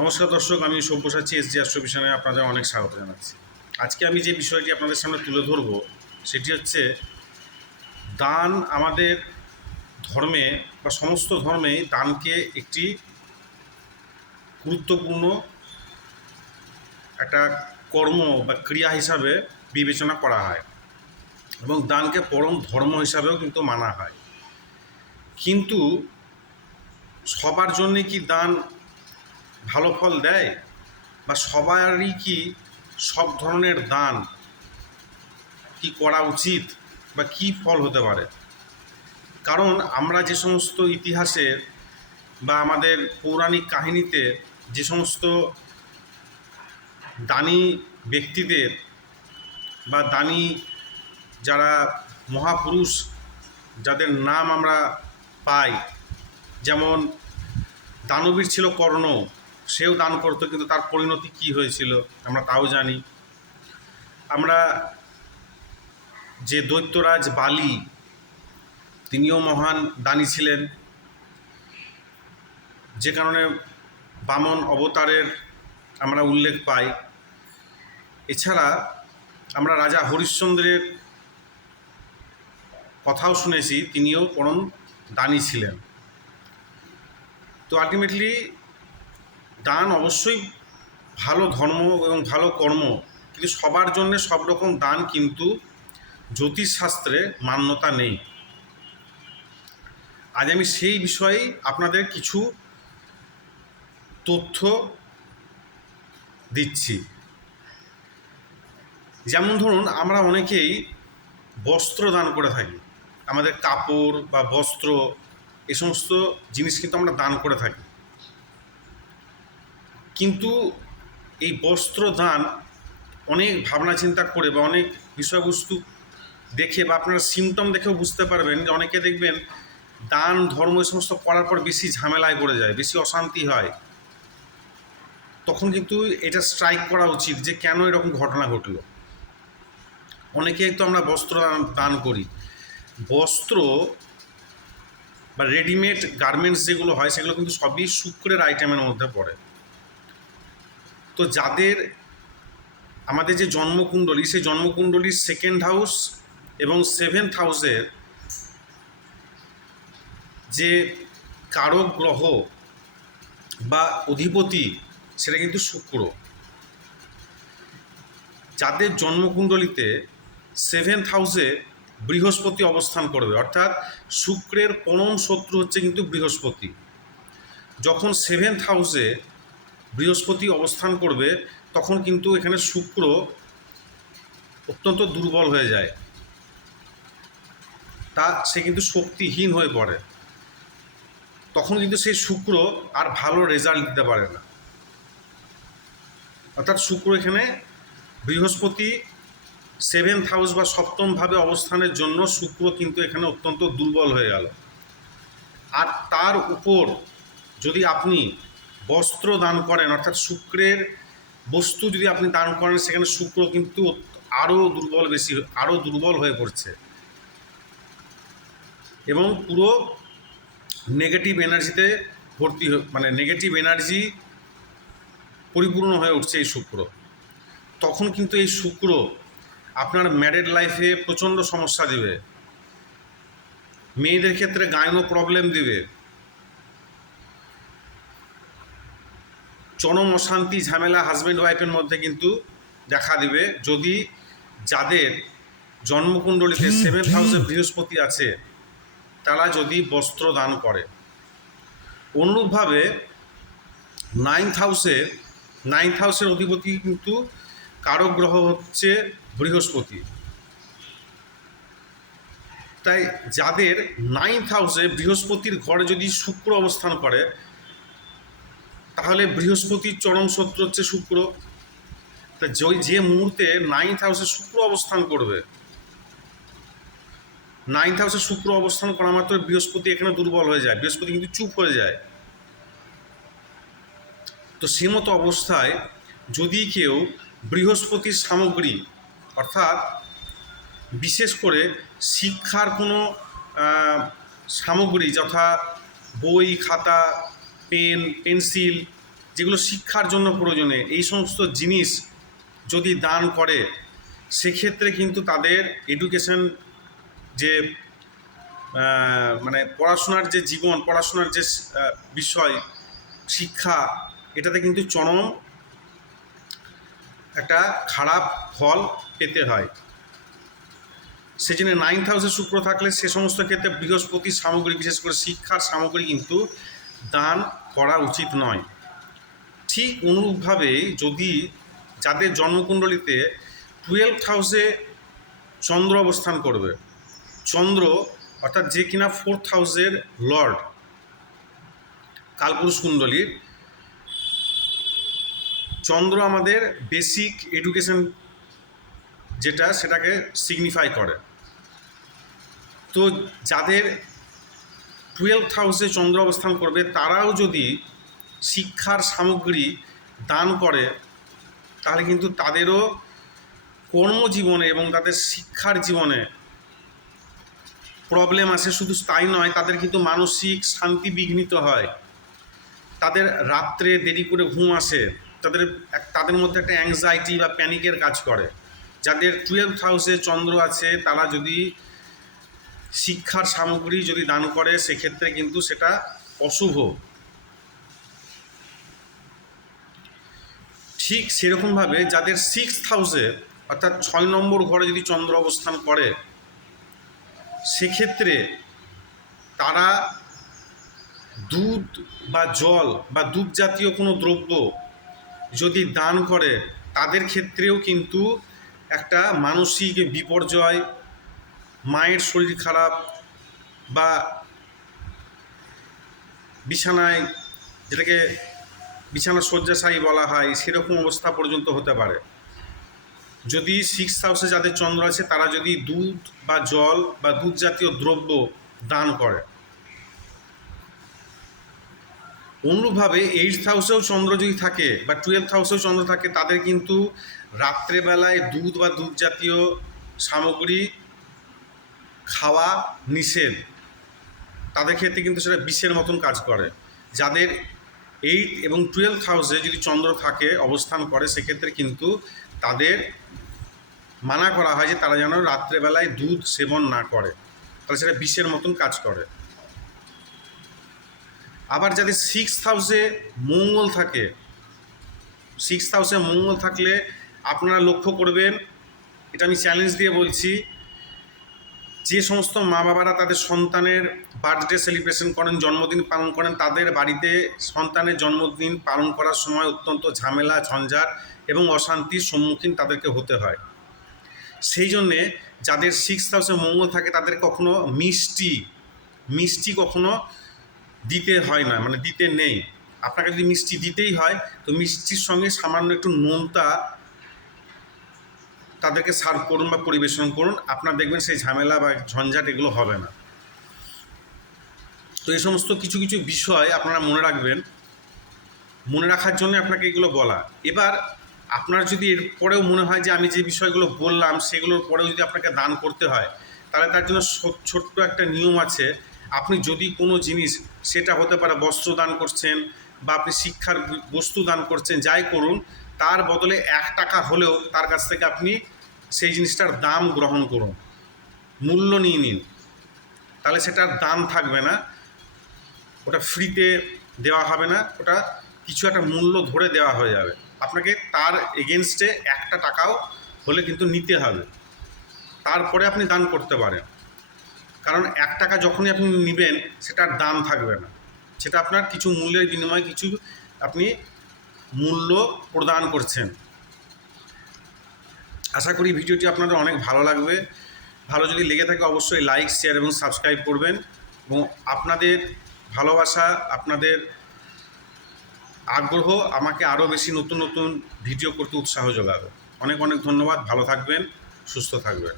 নমস্কার দর্শক, আমি সব্যসাচী এসজি অ্যাস্ট্রোভিশনে আপনাদের অনেক স্বাগত জানাচ্ছি। আজকে আমি যে বিষয়টি আপনাদের সামনে তুলে ধরব সেটি হচ্ছে দান। আমাদের ধর্মে বা সমস্ত ধর্মেই দানকে একটি গুরুত্বপূর্ণ একটা কর্ম বা ক্রিয়া হিসাবে বিবেচনা করা হয় এবং দানকে পরম ধর্ম হিসাবেও কিন্তু মানা হয়। কিন্তু সবার জন্যে কি দান ভালো ফল দেয়, বা সবারই কি সব ধরনের দান কি করা উচিত, বা কি ফল হতে পারে? কারণ আমরা যে সমস্ত ইতিহাসে বা আমাদের পৌরাণিক কাহিনীতে যে সমস্ত দানী ব্যক্তিদের বা দানী যারা মহাপুরুষ যাদের নাম আমরা পাই, যেমন দানবীর ছিল কর্ণ, সেও দান করতো, কিন্তু তার পরিণতি কী হয়েছিল আমরা তাও জানি। আমরা যে দৈত্যরাজ বালি, তিনিও মহান দানী ছিলেন, যে কারণে বামন অবতারের আমরা উল্লেখ পাই। এছাড়া আমরা রাজা হরিশ্চন্দ্রের কথাও শুনেছি, তিনিও পরম দানী ছিলেন। তো আলটিমেটলি দান অবশ্যই ভালো ধর্ম এবং ভালো কর্ম, কিন্তু সবার জন্য সব রকম দান কিন্তু জ্যোতিষশাস্ত্রে মান্যতা নেই। আজ আমি সেই বিষয়েই আপনাদের কিছু তথ্য দিচ্ছি। যেমন ধরুন, আমরা অনেকেই বস্ত্র দান করে থাকি, আমাদের কাপড় বা বস্ত্র এ সমস্ত জিনিস কিন্তু আমরা দান করে থাকি। কিন্তু এই বস্ত্র দান অনেক ভাবনা চিন্তা করে বা অনেক বিষয়বস্তু দেখে বা আপনারা সিমটম দেখেও বুঝতে পারবেন যে অনেকে দেখবেন দান ধর্ম এ সমস্ত করার পর বেশি ঝামেলায় পড়ে যায়, বেশি অশান্তি হয়। তখন কিন্তু এটা স্ট্রাইক করা উচিত যে কেন এরকম ঘটনা ঘটলো। অনেকেই তো আমরা বস্ত্র দান করি, বস্ত্র বা রেডিমেড গার্মেন্টস যেগুলো হয় সেগুলো কিন্তু সবই শুক্রের আইটেমের মধ্যে পড়ে। তো যাদের আমাদের যে জন্মকুণ্ডলী, সেই জন্মকুণ্ডলীর সেকেন্ড হাউস এবং সেভেন্থ হাউসের যে কারক গ্রহ বা অধিপতি সেটা কিন্তু শুক্র। যাদের জন্মকুণ্ডলীতে সেভেন্থ হাউসে বৃহস্পতি অবস্থান করবে, অর্থাৎ শুক্রের পরম শত্রু হচ্ছে কিন্তু বৃহস্পতি। যখন সেভেন্থ হাউসে বৃহস্পতি অবস্থান করবে তখন কিন্তু এখানে শুক্র অত্যন্ত দুর্বল হয়ে যায়, সে কিন্তু শক্তিহীন হয়ে পড়ে। তখন কিন্তু সেই শুক্র আর ভালো রেজাল্ট দিতে পারে না। অর্থাৎ শুক্র এখানে বৃহস্পতি সেভেন্থ হাউস বা সপ্তমভাবে অবস্থানের জন্য শুক্র কিন্তু এখানে অত্যন্ত দুর্বল হয়ে গেল। আর তার উপর যদি আপনি বস্ত্র দান করেন, অর্থাৎ শুক্রের বস্তু যদি আপনি দান করেন, সেখানে শুক্র কিন্তু আরও দুর্বল হয়ে পড়ছে এবং পুরো নেগেটিভ এনার্জিতে মানে নেগেটিভ এনার্জি পরিপূর্ণ হয়ে উঠছে এই শুক্র। তখন কিন্তু এই শুক্র আপনার ম্যারিড লাইফে প্রচণ্ড সমস্যা দেবে, মেয়েদের ক্ষেত্রে গাইনো প্রবলেম দেবে, চরম অশান্তি ঝামেলা হাজব্যান্ড ওয়াইফের মধ্যে কিন্তু দেখা দিবে যদি যাদের জন্মকুণ্ডলীতে সেভেন্থ হাউসে বৃহস্পতি আছে তারা যদি বস্ত্র দান করে। অনুরূপভাবে নাইন্থ হাউসের অধিপতি কিন্তু কারক গ্রহ হচ্ছে বৃহস্পতি। তাই যাদের নাইন্থ হাউসে বৃহস্পতির ঘরে যদি শুক্র অবস্থান করে, তাহলে বৃহস্পতির চরম শত্রু হচ্ছে শুক্র। তা যে মুহূর্তে নাইন্থ হাউসে শুক্র অবস্থান করবে, নাইন্থ হাউসে শুক্র অবস্থান করা মাত্র বৃহস্পতি এখানে দুর্বল হয়ে যায়, বৃহস্পতি কিন্তু চুপ হয়ে যায়। তো সে মতো অবস্থায় যদি কেউ বৃহস্পতির সামগ্রী, অর্থাৎ বিশেষ করে শিক্ষার কোনো সামগ্রী, যথা বই, খাতা, পেন, পেন্সিল, যেগুলো শিক্ষার জন্য প্রয়োজনীয়, এই সমস্ত জিনিস যদি দান করে সেক্ষেত্রে কিন্তু তাদের এডুকেশন যে মানে পড়াশোনার যে জীবন, পড়াশোনার যে বিষয় শিক্ষা, এটাতে কিন্তু চরম একটা খারাপ ফল পেতে হয়। সেজন্য 9th হাউসে শুক্র থাকলে সে সমস্ত ক্ষেত্রে বৃহস্পতির সামগ্রী, বিশেষ করে শিক্ষার সামগ্রী কিন্তু দান করা উচিত নয়। ঠিক অনুরূপভাবে যদি যাদের জন্মকুণ্ডলিতে 12th হাউসে চন্দ্র অবস্থান করবে, চন্দ্র অর্থাৎ যে কিনা 4th হাউসের লর্ড, কালপুরুষ কুণ্ডলীর চন্দ্র আমাদের বেসিক এডুকেশন যেটা সেটাকে সিগনিফাই করে। তো যাদের 12th হাউসে চন্দ্র অবস্থান করবে তারাও যদি শিক্ষার সামগ্রী দান করে তাহলে কিন্তু তাদেরও কর্মজীবনে এবং তাদের শিক্ষার জীবনে প্রবলেম আসে। শুধু তাই নয়, তাদের কিন্তু মানসিক শান্তি বিঘ্নিত হয়, তাদের রাত্রে দেরি করে ঘুম আসে, তাদের মধ্যে একটা অ্যাংজাইটি বা প্যানিকের কাজ করে। যাদের 12th হাউসে চন্দ্র আছে তারা যদি শিক্ষার সামগ্রী যদি দান করে সেক্ষেত্রে কিন্তু সেটা অশুভ। ঠিক সেরকমভাবে যাদের 6th হাউসে অর্থাৎ 6 নম্বর ঘরে যদি চন্দ্র অবস্থান করে সেক্ষেত্রে তারা দুধ বা জল বা দুধ জাতীয় কোনো দ্রব্য যদি দান করে তাদের ক্ষেত্রেও কিন্তু একটা মানসিক বিপর্যয়, মায়ের শরীর খারাপ বা বিছানায়, যেটাকে বিছানা শয্যাশায়ী বলা হয়, সেরকম অবস্থা পর্যন্ত হতে পারে। যদি 6th হাউসে যাদের চন্দ্র আছে তারা যদি দুধ বা জল বা দুধ জাতীয় দ্রব্য দান করে। অনুরূপভাবে 8th হাউসেও চন্দ্র যদি থাকে বা 12th হাউসেও চন্দ্র থাকে তাদের কিন্তু রাত্রেবেলায় দুধ বা দুধ জাতীয় সামগ্রী খাওয়া নিষেধ, তাদের ক্ষেত্রে কিন্তু সেটা বিষের মতন কাজ করে। যাদের 8th এবং 12th হাউসে যদি চন্দ্র থাকে অবস্থান করে সেক্ষেত্রে কিন্তু তাদের মানা করা হয় যে তারা যেন রাত্রেবেলায় দুধ সেবন না করে, তাহলে সেটা বিষের মতন কাজ করে। আবার যাদের 6th হাউসে মঙ্গল থাকে, 6th হাউসে মঙ্গল থাকলে আপনারা লক্ষ্য করবেন, এটা আমি চ্যালেঞ্জ দিয়ে বলছি, যে সমস্ত মা বাবারা তাদের সন্তানের বার্থডে সেলিব্রেশন করেন, জন্মদিন পালন করেন, তাদের বাড়িতে সন্তানের জন্মদিন পালন করার সময় অত্যন্ত ঝামেলা, ঝঞ্ঝাট এবং অশান্তির সম্মুখীন তাদেরকে হতে হয়। সেই জন্যে যাদের 6th হাউসে মঙ্গল থাকে তাদের কখনো মিষ্টি কখনো দিতে হয় না, মানে দিতে নেই। আপনাকে যদি মিষ্টি দিতেই হয় তো মিষ্টির সঙ্গে সামান্য একটু নোনতা তাদেরকে সার্ভ করুন বা পরিবেশন করুন, আপনার দেখবেন সেই ঝামেলা বা ঝঞ্ঝাট এগুলো হবে না। তো এই সমস্ত কিছু কিছু বিষয় আপনারা মনে রাখবেন, মনে রাখার জন্য আপনাকে এগুলো বলা। এবার আপনার যদি এরপরেও মনে হয় যে আমি যে বিষয়গুলো বললাম সেগুলোর পরেও যদি আপনাকে দান করতে হয় তাহলে তার জন্য ছোট্ট একটা নিয়ম আছে। আপনি যদি কোনো জিনিস, সেটা হতে পারে বস্ত্র দান করছেন বা আপনি শিক্ষার বস্তু দান করছেন, যাই করুন, তার বদলে 1 টাকা হলেও তার কাছ থেকে আপনি সেই জিনিসটার দাম গ্রহণ করুন, মূল্য নিয়ে নিন, তাহলে সেটার দাম থাকবে না, ওটা ফ্রিতে দেওয়া হবে না, ওটা কিছু একটা মূল্য ধরে দেওয়া হয়ে যাবে। আপনাকে তার এগেনস্টে 1 টাকাও হলে কিন্তু নিতে হবে, তারপরে আপনি দান করতে পারেন। কারণ 1 টাকা যখনই আপনি নেবেন সেটার দাম থাকবে না, সেটা আপনার কিছু মূল্যের বিনিময়ে কিছু আপনি মূল্য প্রদান করছেন। আশা করি ভিডিওটি আপনাদের অনেক ভালো লাগবে। ভালো যদি লেগে থাকে অবশ্যই লাইক, শেয়ার এবং সাবস্ক্রাইব করবেন, এবং আপনাদের ভালোবাসা, আপনাদের আগ্রহ আমাকে আরও বেশি নতুন নতুন ভিডিও করতে উৎসাহ যোগাবে। অনেক অনেক ধন্যবাদ। ভালো থাকবেন, সুস্থ থাকবেন।